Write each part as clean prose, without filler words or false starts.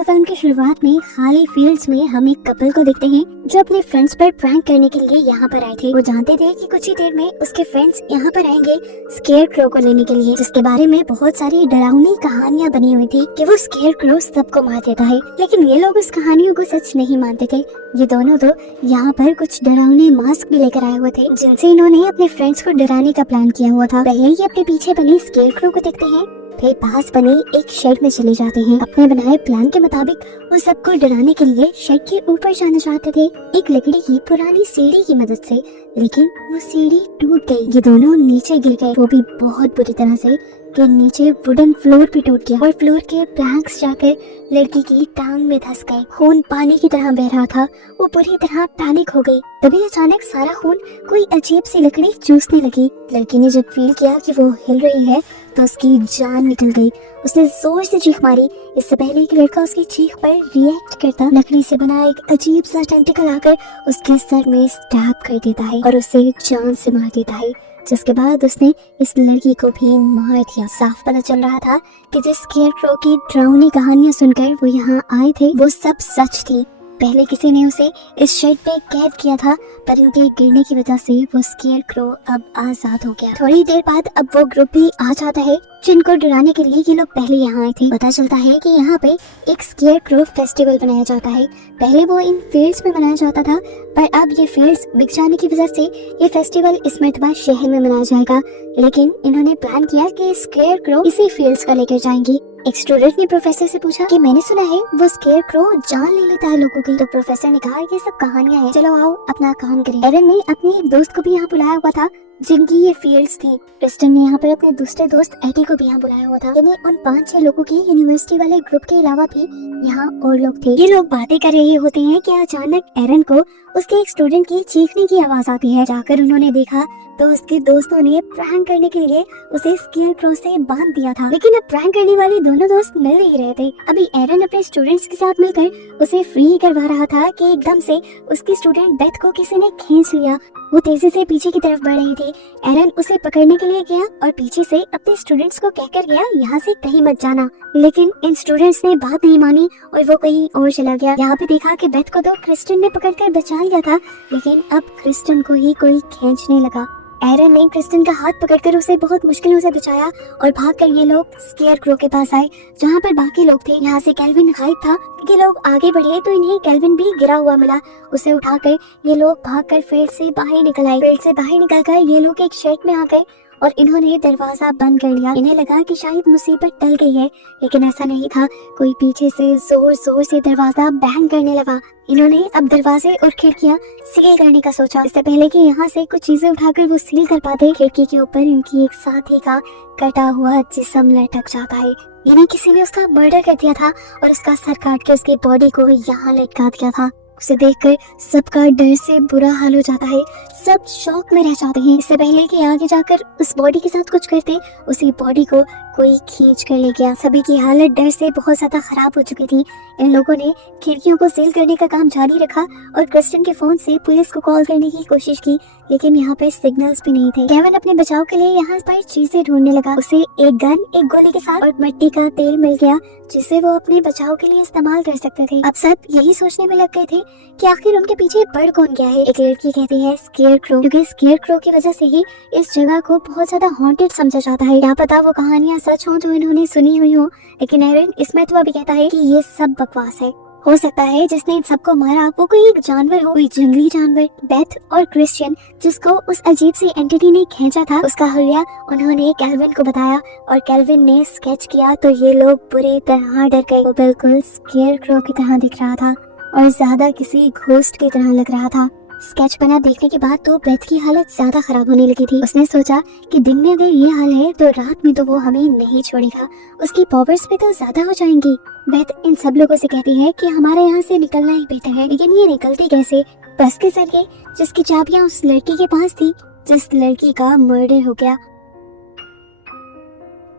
तो फिल्म की शुरुआत में खाली फील्ड्स में हम एक कपल को देखते हैं जो अपने फ्रेंड्स पर प्रैंक करने के लिए यहाँ पर आए थे। वो जानते थे कि कुछ ही देर में उसके फ्रेंड्स यहाँ पर आएंगे स्केयर क्रो को लेने के लिए, जिसके बारे में बहुत सारी डरावनी कहानियाँ बनी हुई थी कि वो स्केयर क्रो सबको मार देता है। लेकिन ये लोग उस कहानियों को सच नहीं मानते थे। ये दोनों तो यहाँ पर कुछ डरावने मास्क भी लेकर आए हुए थे जिनसे इन्होंने अपने फ्रेंड्स को डराने का प्लान किया हुआ था। पहले ही अपने पीछे बने स्केयर क्रो को देखते हैं, फिर पास बने एक शेड में चले जाते हैं। अपने बनाए प्लान के मुताबिक वो सबको डराने के लिए शेड के ऊपर जाना चाहते थे एक लकड़ी की पुरानी सीढ़ी की मदद से, लेकिन वो सीढ़ी टूट गई। ये दोनों नीचे गिर गए, वो भी बहुत बुरी तरह से कि नीचे वुडन फ्लोर भी टूट गया और फ्लोर के प्लैंक्स जाकर लड़की की टांग में धंस गए। खून पानी की तरह बह रहा था। वो बुरी तरह पैनिक हो गई। तभी अचानक सारा खून कोई अजीब सी लकड़ी चूसने लगी। लड़की ने जब फील किया कि वो हिल रही है तो उसकी जान निकल गई। उसने जोर से चीख मारी। इससे पहले कि लड़का उसकी चीख पर रिएक्ट करता, लकड़ी से बना एक अजीब सा टेंटिकल आकर उसके सर में स्टैब कर देता है और उसे जान से मार देता है, जिसके बाद उसने इस लड़की को भी मार दिया। साफ पता चल रहा था कि जिस स्केयर क्रो की डरावनी कहानियां सुनकर वो यहाँ आए थे वो सब सच थी। पहले किसी ने उसे इस शेड पे कैद किया था, पर इनके गिरने की वजह से वो स्केयर क्रो अब आजाद हो गया। थोड़ी देर बाद अब वो ग्रुप भी आ जाता है जिनको डराने के लिए ये लोग पहले यहाँ आए थे। पता चलता है कि यहाँ पे एक स्केयर क्रो फेस्टिवल बनाया जाता है। पहले वो इन फील्ड्स में मनाया जाता था, पर अब ये फील्ड्स बिक जाने की वजह से ये फेस्टिवल इस मरतबा शहर में मनाया जाएगा। लेकिन इन्होंने प्लान किया कि स्केयर क्रो इसी फील्ड्स का लेकर जाएंगी। एक स्टूडेंट ने प्रोफेसर से पूछा कि मैंने सुना है वो स्केयर क्रो जान ले लेता है लोगों की। तो प्रोफेसर ने कहा ये सब कहानियां हैं, चलो आओ अपना काम करें। एरन ने अपने एक दोस्त को भी यहाँ बुलाया हुआ था जिनकी ये फील्ड्स थी। क्रिस्टन ने यहाँ पर अपने दूसरे दोस्त एडी को भी यहाँ बुलाया हुआ था। यानी उन 5-6 लोगों की यूनिवर्सिटी वाले ग्रुप के अलावा भी यहाँ और लोग थे। ये लोग बातें कर रहे होते हैं कि अचानक एरन को उसके एक स्टूडेंट की चीखने की आवाज आती है। जाकर उन्होंने देखा तो उसके दोस्तों ने प्रैंक करने के लिए उसे स्केयर क्रो से बांध दिया था। लेकिन अब प्रैंक करने वाले दोनों दोस्त मिल नहीं रहे थे। अभी एरन अपने स्टूडेंट्स के साथ मिलकर उसे फ्री करवा रहा था कि एकदम से उसकी स्टूडेंट बेथ को किसी ने खींच लिया। वो तेजी से पीछे की तरफ बढ़ रही थी। एरन उसे पकड़ने के लिए गया और पीछे से अपने स्टूडेंट्स को कहकर गया यहाँ से कहीं मत जाना। लेकिन इन स्टूडेंट्स ने बात नहीं मानी और वो कहीं और चला गया। यहाँ पे देखा कि बेथ को तो क्रिस्टन ने पकड़कर बचा लिया था, लेकिन अब क्रिस्टन को ही कोई खींचने लगा। एरन ने क्रिस्टन का हाथ पकड़कर उसे बहुत मुश्किलों से बचाया और भागकर ये लोग स्केयर क्रो के पास आए जहाँ पर बाकी लोग थे। यहाँ से केल्विन गायब था। ये लोग आगे बढ़े तो इन्हें केल्विन भी गिरा हुआ मिला। उसे उठाकर ये लोग भागकर फील्ड से बाहर निकल आए। फील्ड से बाहर निकलकर ये लोग एक शेड में आ गए और इन्होंने दरवाजा बंद कर लिया। इन्हें लगा कि शायद मुसीबत टल गई है, लेकिन ऐसा नहीं था। कोई पीछे से जोर जोर से दरवाजा बैंग करने लगा। इन्होंने अब दरवाजे और खिड़कियां सील करने का सोचा। इससे पहले कि यहाँ से कुछ चीजें उठाकर वो सील कर पाते, खिड़की के ऊपर इनकी एक साथी का कटा हुआ जिस्म लटक जाता है। यानी किसी ने उसका मर्डर कर दिया था और उसका सर काट के उसकी बॉडी को यहाँ लटका दिया था। उसे देखकर सबका डर से बुरा हाल हो जाता है। सब शॉक में रह जाते हैं। इससे पहले कि आगे जाकर उस बॉडी के साथ कुछ करते, उसी बॉडी को कोई खींच कर ले गया। सभी की हालत डर से बहुत ज्यादा खराब हो चुकी थी। इन लोगों ने खिड़कियों को सील करने का काम जारी रखा और क्रिस्टन के फोन से पुलिस को कॉल करने की कोशिश की, लेकिन यहाँ पे सिग्नल्स भी नहीं थे। केविन अपने बचाव के लिए यहाँ पर चीजें ढूंढने लगा। उसे एक गन, एक गोली के साथ और मिट्टी का तेल मिल गया जिसे वो अपने बचाव के लिए इस्तेमाल कर सकते थे। अब सब यही सोचने में लग गए थे कि आखिर उनके पीछे बढ़ कौन गया है। एक लड़की कहती है स्केयर क्रो, क्योंकि स्केयर क्रो की वजह से ही इस जगह को बहुत ज्यादा हॉन्टेड समझा जाता है। क्या पता वो कहानियां सच हो जो इन्होंने सुनी हुई हो। लेकिन एरन इसमें तो भी कहता है कि ये सब बकवास है। हो सकता है जिसने इन सबको मारा वो कोई एक जानवर हो, कोई जंगली जानवर। बेथ और क्रिस्टियन जिसको उस अजीब सी एंटिटी ने खींचा था, उसका हुलिया उन्होंने केल्विन को बताया और केल्विन ने स्केच किया तो ये लोग बुरी तरह डर गए। वो बिल्कुल स्केयर क्रो की तरह दिख रहा था और ज्यादा किसी घोस्ट की तरह लग रहा था। स्केच बना देखने के बाद तो बेथ की हालत ज्यादा खराब होने लगी थी। उसने सोचा कि दिन में अगर ये हाल है तो रात में तो वो हमें नहीं छोड़ेगा, उसकी पावर्स भी तो ज्यादा हो जाएंगी। बेथ इन सब लोगों से कहती है कि हमारे यहाँ से निकलना ही बेहतर है। लेकिन ये निकलती कैसे? बस के जरिए, जिसकी चाबियां उस लड़की के पास थी जिस लड़की का मर्डर हो गया।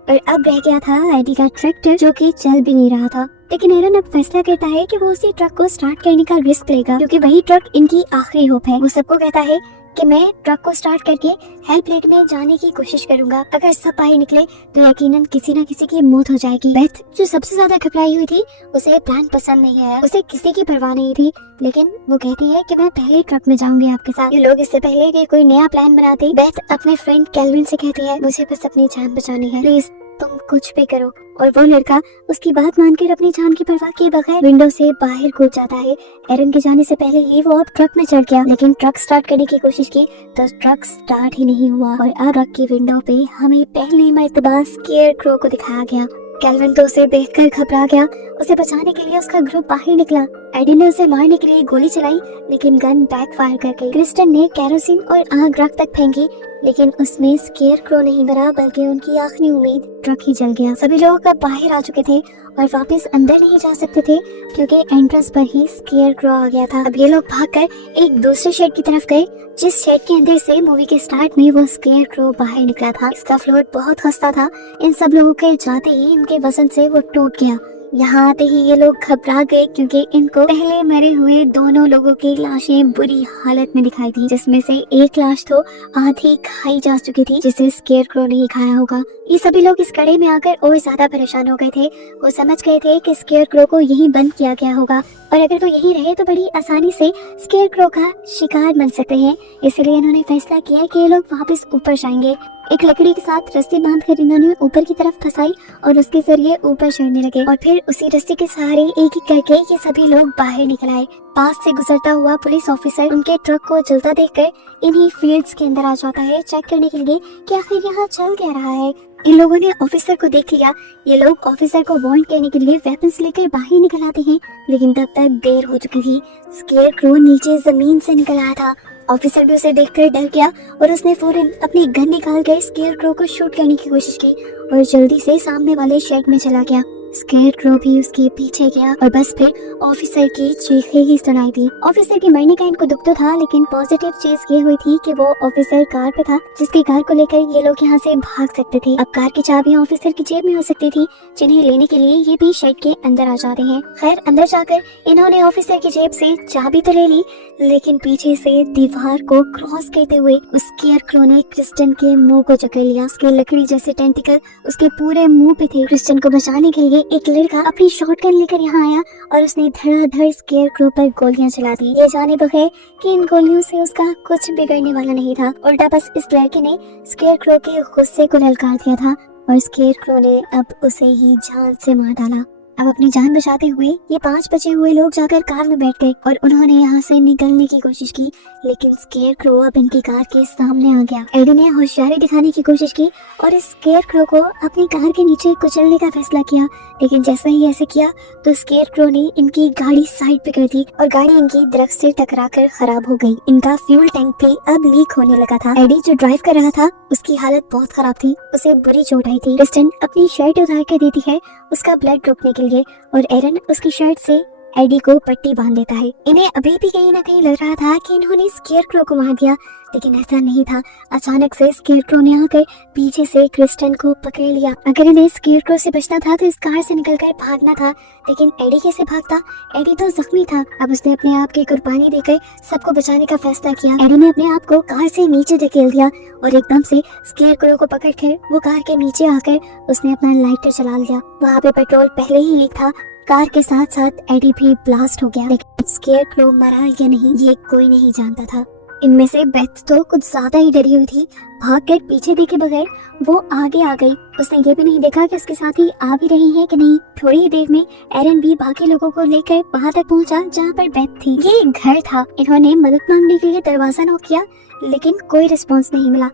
और अब रह गया था एडी का ट्रैक्टर जो कि चल भी नहीं रहा था। लेकिन एरन अब फैसला करता है कि वो उसी ट्रक को स्टार्ट करने का रिस्क लेगा, क्योंकि वही ट्रक इनकी आखिरी होप है। वो सबको कहता है कि मैं ट्रक को स्टार्ट करके हेल्प में जाने की कोशिश करूंगा। अगर सब बाहर निकले तो यकीनन किसी न किसी की मौत हो जाएगी। बेथ जो सबसे ज्यादा घबराई हुई थी, उसे प्लान पसंद नहीं आया, उसे किसी की परवाह नहीं थी, लेकिन वो कहती है कि मैं पहले ट्रक में जाऊंगी आपके साथ। ये लोग इससे पहले कि कोई नया प्लान बनाते, बेथ अपने फ्रेंड कैल्विन से कहती है मुझे बस अपनी जान बचानी है, प्लीज तुम कुछ भी करो। और वो लड़का उसकी बात मानकर अपनी जान की परवाह किए बगैर विंडो से बाहर कूद जाता है। एरन के जाने से पहले ही वो अब ट्रक में चढ़ गया, लेकिन ट्रक स्टार्ट करने की कोशिश की तो ट्रक स्टार्ट ही नहीं हुआ और अब ट्रक की विंडो पे हमें पहली मर्तबा स्केयर क्रो को दिखाया गया। कैल्विन तो उसे देखकर घबरा गया। उसे बचाने के लिए उसका ग्रुप बाहर निकला। एडी ने उसे मारने के लिए गोली चलाई, लेकिन गन बैकफायर कर गई। क्रिस्टन ने केरोसिन और आग ट्रक तक फेंकी, लेकिन उसमें स्केयर क्रो नहीं मरा, बल्कि उनकी आखिरी उम्मीद ट्रक ही जल गया। सभी लोग अब बाहर आ चुके थे और वापस अंदर नहीं जा सकते थे क्योंकि एंट्रेंस पर ही स्केयर क्रो आ गया था। अब ये लोग भागकर एक दूसरे शेड की तरफ गए, जिस शेड के अंदर से मूवी के स्टार्ट में वो स्केयर क्रो बाहर निकला था। इसका फ्लोर बहुत खस्ता था। इन सब लोगों के जाते ही उनके वजन से वो टूट गया। यहाँ आते ही ये लोग घबरा गए क्योंकि इनको पहले मरे हुए दोनों लोगों की लाशें बुरी हालत में दिखाई थी, जिसमें से एक लाश तो आधी खाई जा चुकी थी, जिसे स्केयर क्रो नहीं खाया होगा। ये सभी लोग इस कड़े में आकर और ज्यादा परेशान हो गए थे। वो समझ गए थे कि स्केयर क्रो को यहीं बंद किया गया होगा और अगर वो यहीं रहे तो बड़ी आसानी से स्केयर क्रो का शिकार बन सकते हैं। इसलिए इन्होंने फैसला किया कि ये लोग वापस ऊपर जाएंगे। एक लकड़ी के साथ रस्सी बांधकर इन्होंने ऊपर की तरफ फंसाई और उसके जरिए ऊपर चढ़ने लगे और फिर उसी रस्सी के सहारे एक एक करके ये सभी लोग बाहर निकल आए। पास से गुजरता हुआ पुलिस ऑफिसर उनके ट्रक को जलता देखकर इन्हीं फील्ड्स के अंदर आ जाता है चेक करने के लिए कि आखिर यहाँ चल क्या रहा है। इन लोगों ने ऑफिसर को देख लिया। ये लोग ऑफिसर को वार्न करने के लिए वेपन्स लेकर बाहर निकल आते हैं, लेकिन तब तक देर हो चुकी थी। स्केयर क्रो नीचे जमीन से निकल आया था। ऑफिसर भी उसे देखकर डर गया और उसने फौरन अपनी गन निकाल कर स्केयर क्रो को शूट करने की कोशिश की और जल्दी से सामने वाले शेड में चला गया। स्केयर क्रो भी उसके पीछे गया और बस फिर ऑफिसर की चीखें ही सुनाई दी। ऑफिसर के मरने का इनको दुख तो था, लेकिन पॉजिटिव चीज ये हुई थी कि वो ऑफिसर कार पे था, जिसकी कार को लेकर ये लोग यहाँ से भाग सकते थे। अब कार की चाबियां ऑफिसर की जेब में हो सकती थी, जिन्हें लेने के लिए ये भी शेड के अंदर आ जाते हैं। खैर अंदर जाकर इन्होंने ऑफिसर की जेब से चाबी तो ले ली, लेकिन पीछे से दीवार को क्रॉस करते हुए स्केयर क्रो ने क्रिस्टन के मुंह को जकड़ लिया। उसके लकड़ी जैसे टेंटिकल उसके पूरे मुंह पे थे। क्रिस्टन को बचाने के लिए एक लड़का अपनी शॉटगन लेकर यहाँ आया और उसने धड़ाधड़ स्केयर क्रो पर गोलियां चला दी, ये जाने बगैर कि इन गोलियों से उसका कुछ बिगड़ने वाला नहीं था। उल्टा बस इस लड़के ने स्केयर क्रो के गुस्से को ललकार दिया था और स्केयर क्रो ने अब उसे ही जान से मार डाला। अब अपनी जान बचाते हुए ये 5 बचे हुए लोग जाकर कार में बैठ गए और उन्होंने यहाँ से निकलने की कोशिश की, लेकिन स्केयर क्रो अब इनकी कार के सामने आ गया। एडी ने होशियारी दिखाने की कोशिश की और इस स्केयर क्रो को अपनी कार के नीचे कुचलने का फैसला किया, लेकिन जैसा ही ऐसे किया तो स्केयर क्रो ने इनकी गाड़ी साइड पे कर दी और गाड़ी इनकी दरख्त से टकराकर खराब हो गई। इनका फ्यूल टैंक भी अब लीक होने लगा था। एडी जो ड्राइव कर रहा था उसकी हालत बहुत खराब थी, उसे बुरी चोट आई थी। क्रिस्टन अपनी शर्ट उतार कर देती है उसका ब्लड रोकने के लिए और एरन उसकी शर्ट से एडी को पट्टी बांध देता है। इन्हें अभी भी कहीं न कहीं लग रहा था कि इन्होंने स्केयर क्रो को मार दिया, लेकिन ऐसा नहीं था। अचानक से स्केयर क्रो ने आकर पीछे से क्रिस्टन को पकड़ लिया। अगर इन्हें स्केयर क्रो से बचना था तो इस कार से निकलकर भागना था, लेकिन एडी कैसे भागता? एडी तो जख्मी था। अब उसने अपने आप की कुर्बानी देकर सबको बचाने का फैसला किया। एडी ने अपने आप को कार से नीचे धकेल दिया और एकदम से स्केयर क्रो को पकड़कर वो कार के नीचे आकर उसने अपना लाइटर चला लिया। वहाँ पे पेट्रोल पहले ही लीक था। कार के साथ साथ एडी भी ब्लास्ट हो गया, लेकिन स्केयर क्रो मरा या नहीं ये कोई नहीं जानता था। इनमें से बेथ तो कुछ ज्यादा ही डरी हुई थी। भागकर पीछे देखे बगैर वो आगे आ गई। उसने ये भी नहीं देखा कि उसके साथ ही आ भी रही है कि नहीं। थोड़ी ही देर में एरन भी बाकी लोगों को लेकर वहां तक पहुंचा जहां पर बेथ थी। ये एक घर था। इन्होंने मदद मांगने के लिए दरवाजा नॉक किया, लेकिन कोई रिस्पॉन्स नहीं मिला।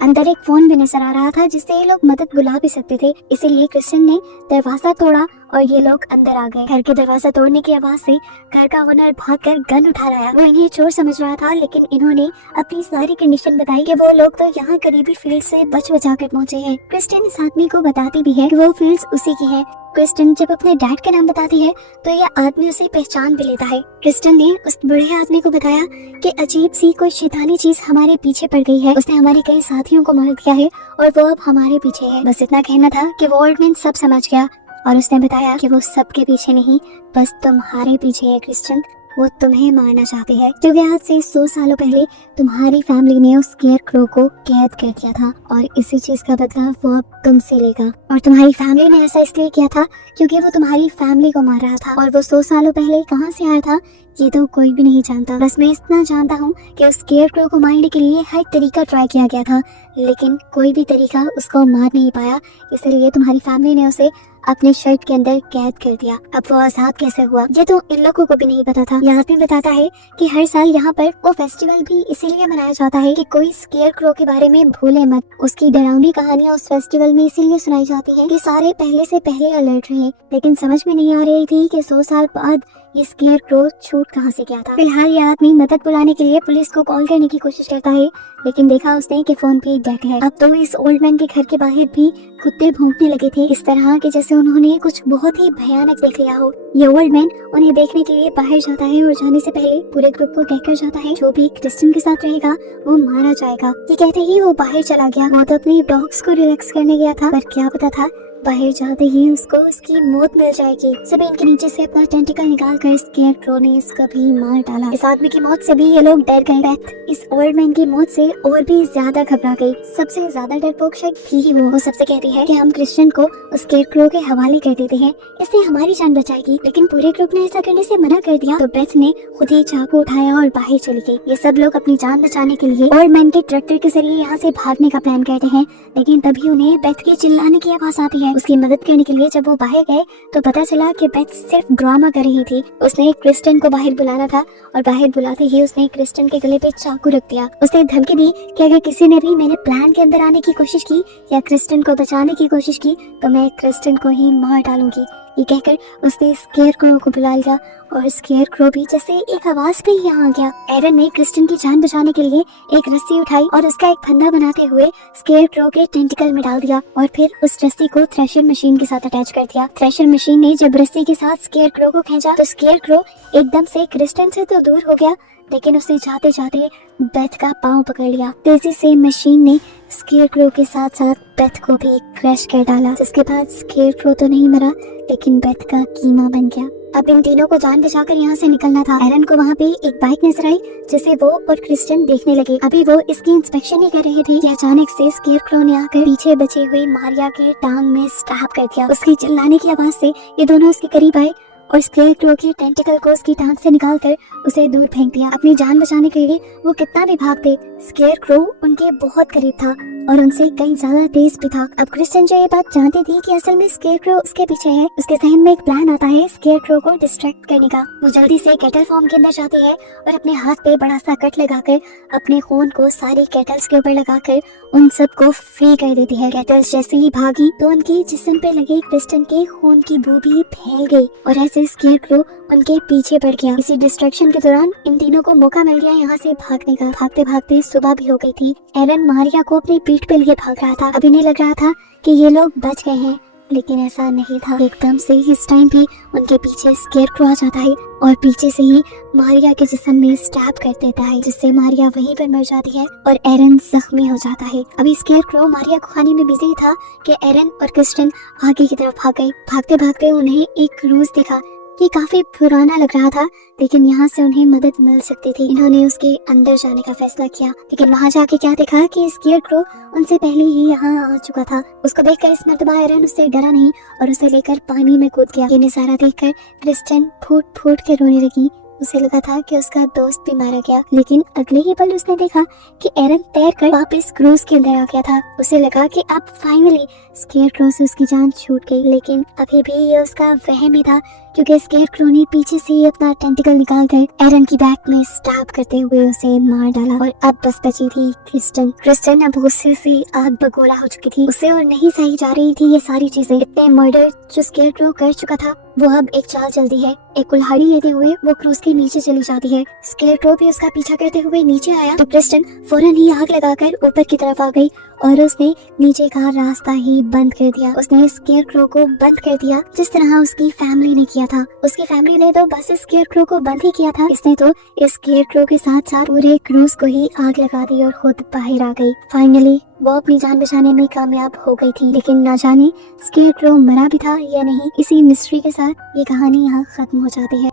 अंदर एक फोन भी नजर आ रहा था जिससे ये लोग मदद बुला भी सकते थे, इसीलिए क्रिस्टन ने दरवाजा तोड़ा और ये लोग अंदर आ गए। घर के दरवाजा तोड़ने की आवाज से घर का ओनर भागकर गन उठा रहा है। वो इन्हें चोर समझ रहा था, लेकिन इन्होंने अपनी सारी कंडीशन बताई कि वो लोग तो यहाँ करीबी फील्ड से बच बचा कर पहुँचे हैं। क्रिस्टन इस आदमी को बताती भी है कि वो फील्ड्स उसी की है। क्रिस्टन जब अपने डैड का नाम बताती है तो यह आदमी उसे पहचान भी लेता है। क्रिस्टन ने उस बूढ़े आदमी को बताया कि अजीब सी कोई शैतानी चीज हमारे पीछे पड़ गई है, उसने हमारे कई साथियों को मार दिया है और वो अब हमारे पीछे है। बस इतना कहना था कि वो ओल्ड मैन सब समझ गया और उसने बताया कि वो सबके पीछे नहीं, बस तुम्हारे पीछे है क्रिस्टन। वो तुम्हें मारना चाहते हैं, क्योंकि आज से 100 सालों पहले तुम्हारी फैमिली ने उस स्केयर क्रो को कैद कर दिया था और इसी चीज का बदला वो अब तुमसे लेगा। और तुम्हारी फैमिली ने ऐसा इसलिए किया था क्योंकि वो तुम्हारी फैमिली को मार रहा था, और वो 100 सालों पहले कहाँ से आया था ये तो कोई भी नहीं जानता। बस मैं इतना जानता हूँ कि उस स्केयर क्रो को मारने के लिए हर तरीका ट्राई किया गया था, लेकिन कोई भी तरीका उसको मार नहीं पाया, इसलिए तुम्हारी फैमिली ने उसे अपने शर्ट के अंदर कैद कर दिया। अब वो आजाद कैसे हुआ ये तो इन लोगों को भी नहीं पता था। यहाँ पे बताता है कि हर साल यहाँ पर वो फेस्टिवल भी इसीलिए मनाया जाता है कि कोई स्केयर क्रो के बारे में भूले मत। उसकी डरावनी कहानियाँ उस फेस्टिवल में इसीलिए सुनाई जाती है कि सारे पहले से पहले अलर्ट रहे। लेकिन समझ में नहीं आ रही थी कि 100 साल बाद ये स्केयर क्रो छूट कहाँ से गया था। फिलहाल ये आदमी मदद बुलाने के लिए पुलिस को कॉल करने की कोशिश करता है, लेकिन देखा उसने कि फोन पे डेड है। अब तो इस ओल्ड मैन के घर के बाहर भी कुत्ते भौंकने लगे थे, इस तरह के जैसे उन्होंने कुछ बहुत ही भयानक देख लिया हो। ये ओल्ड मैन उन्हें देखने के लिए बाहर जाता है और जाने से पहले पूरे ग्रुप को कहकर जाता है जो भी क्रिस्टियन के साथ रहेगा वो मारा जाएगा। ये कहते ही वो बाहर चला गया। वो तो अपने डॉग्स को रिलैक्स करने गया था, पर क्या पता था बाहर जाते ही उसको उसकी मौत मिल जाएगी। सभी इनके नीचे से अपना टेंटिकल निकाल कर स्केयर क्रो ने इसको भी मार डाला। इस आदमी की मौत से भी ये लोग डर गए। बेथ इस ओल्ड मैन की मौत से और भी ज्यादा घबरा गई। सबसे ज्यादा डरपोक शायद ही वो सबसे कहती है कि हम क्रिश्चियन को उस स्केयर क्रो के हवाले कर देते हैं, इससे हमारी जान बचाएगी। लेकिन पूरे ग्रुप ने ऐसा करने से मना कर दिया, तो बेथ ने खुद ही चाकू उठाया और बाहर चली गई। ये सब लोग अपनी जान बचाने के लिए ओल्ड मैन के ट्रैक्टर के जरिए यहाँ से भागने का प्लान करते हैं, लेकिन तभी उन्हें बेथ के चिल्लाने की आवाज आती है। उसकी मदद करने के लिए जब वो बाहर गए तो पता चला कि बेथ सिर्फ ड्रामा कर रही थी। उसने क्रिस्टियन को बाहर बुलाना था और बाहर बुलाते ही उसने क्रिस्टियन के गले पे चाकू रख दिया। उसने धमकी दी कि अगर किसी ने भी मेरे प्लान के अंदर आने की कोशिश की या क्रिस्टियन को बचाने की कोशिश की तो मैं क्रिस्टियन को ही मार डालूंगी। ये कहकर उसने स्केयर क्रो को बुला लिया और स्केयर क्रो भी जैसे एक आवाज पे ही यहाँ आ गया। एरन ने क्रिस्टियन की जान बचाने के लिए एक रस्सी उठाई और उसका एक फंदा बनाते हुए स्केयर क्रो के टेंटिकल में डाल दिया और फिर उस रस्सी को थ्रेशर मशीन के साथ अटैच कर दिया। थ्रेशर मशीन ने जब रस्सी के साथ स्केयर क्रो को खींचा तो स्केयर क्रो एकदम से क्रिस्टियन से तो दूर हो गया, लेकिन उसने जाते जाते बेथ का पांव पकड़ लिया। तेजी से मशीन ने स्केयर क्रो के साथ साथ बेथ को भी क्रश कर डाला, जिसके बाद स्केयर क्रो तो नहीं मरा लेकिन बेथ का कीमा बन गया। अब इन तीनों को जान बचाकर यहाँ से निकलना था। एरन को वहाँ पे एक बाइक नजर आई जिसे वो और क्रिस्टियन देखने लगे। अभी वो इसकी इंस्पेक्शन ही कर रहे थे कि अचानक से स्केयर क्रो ने आकर पीछे बचे हुए मारिया के टांग में स्टैब कर दिया। उसकी चिल्लाने की आवाज से ये दोनों उसके करीब आए और स्केयर क्रो की टेंटिकल को उसकी टांग से निकालकर उसे दूर फेंक दिया। अपनी जान बचाने के लिए वो कितना भी भागते, स्केयर क्रो उनके बहुत करीब था और उनसे कई ज्यादा तेज भी था। अब क्रिस्टियन जो ये बात जानती थी कि असल में स्केयर क्रो उसके पीछे है, उसके जहन में एक प्लान आता है स्केयर क्रो को डिस्ट्रैक्ट करने का। वो जल्दी से केटल फॉर्म के अंदर जाती है और अपने हाथ पे बड़ा सा कट लगाकर अपने खून को सारी केटल्स के ऊपर लगाकर उन सबको फ्री कर देती है। केटल्स जैसे ही भागी तो उनके जिस्म पे लगे क्रिस्टियन के खून की बू भी फैल गई और ऐसे स्केयर क्रो उनके पीछे पड़ गया। इसी डिस्ट्रैक्शन के दौरान इन तीनों को मौका मिल गया यहाँ से भागने का। भागते भागते सुबह भी हो गई थी। एरन मारिया को अपनी पीठ पे लिए भाग रहा था। अभी नहीं लग रहा था कि ये लोग बच गए हैं, लेकिन ऐसा नहीं था। एकदम से इस टाइम भी उनके पीछे स्केयर क्रो आ जाता है और पीछे से ही मारिया के जिस्म में स्टैब कर देता है, जिससे मारिया वहीं पर मर जाती है और एरन जख्मी हो जाता है। अभी स्केयर क्रो मारिया को खाने में बिजी था कि एरन और क्रिस्टियन आगे की तरफ भाग गए। भागते भागते उन्हें एक क्रूज दिखा। ये काफी पुराना लग रहा था, लेकिन यहाँ से उन्हें मदद मिल सकती थी। इन्होंने उसके अंदर जाने का फैसला किया, लेकिन वहाँ जाके क्या देखा कि स्केयर क्रो उनसे पहले ही यहाँ आ चुका था। उसको देखकर इस मर्तबा एरन उससे डरा नहीं और उसे लेकर पानी में कूद गया। ये नजारा देखकर क्रिस्टियन फूट फूट के रोने लगी। उसे लगा था कि उसका दोस्त भी मारा गया, लेकिन अगले ही पल उसने देखा कि एरन तैरकर वापस क्रूज के अंदर आ गया था। उसे लगा कि अब फाइनली स्केयर क्रो से उसकी जान छूट गई, लेकिन अभी भी ये उसका वहम ही था, क्योंकि स्केयर क्रो ने पीछे से ही अपना टेंटिकल निकालकर एरन की बैक में स्टैब करते हुए उसे मार डाला। और अब बस बची थी क्रिस्टियन। क्रिस्टियन अब गुस्से से आग बगोला हो चुकी थी। उसे और नहीं सही जा रही थी ये सारी चीजें। इतने मर्डर जो स्केयर क्रो कर चुका था, वो अब एक चाल चलती है। एक कुल्हाड़ी लेते हुए वो क्रूज के नीचे चली जाती है। स्केयर क्रो भी उसका पीछा करते हुए नीचे आया तो क्रिस्टियन फौरन ही आग लगाकर ऊपर की तरफ आ गई और उसने नीचे का रास्ता ही बंद कर दिया। उसने स्केयर क्रो को बंद कर दिया जिस तरह उसकी फैमिली ने किया था। उसकी फैमिली ने तो बस स्केयर क्रो को बंद ही किया था, इसने तो स्केयर क्रो के साथ साथ पूरे क्रूज को ही आग लगा दी और खुद बाहर आ गई। फाइनली वो अपनी जान बचाने में कामयाब हो गई थी, लेकिन ना जाने स्केयर क्रो मरा भी था या नहीं। इसी मिस्ट्री के साथ ये कहानी यहाँ खत्म हो जाती है।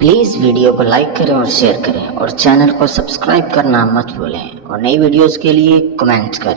प्लीज़ वीडियो को लाइक करें और शेयर करें और चैनल को सब्सक्राइब करना मत भूलें और नई वीडियोस के लिए कमेंट्स करें।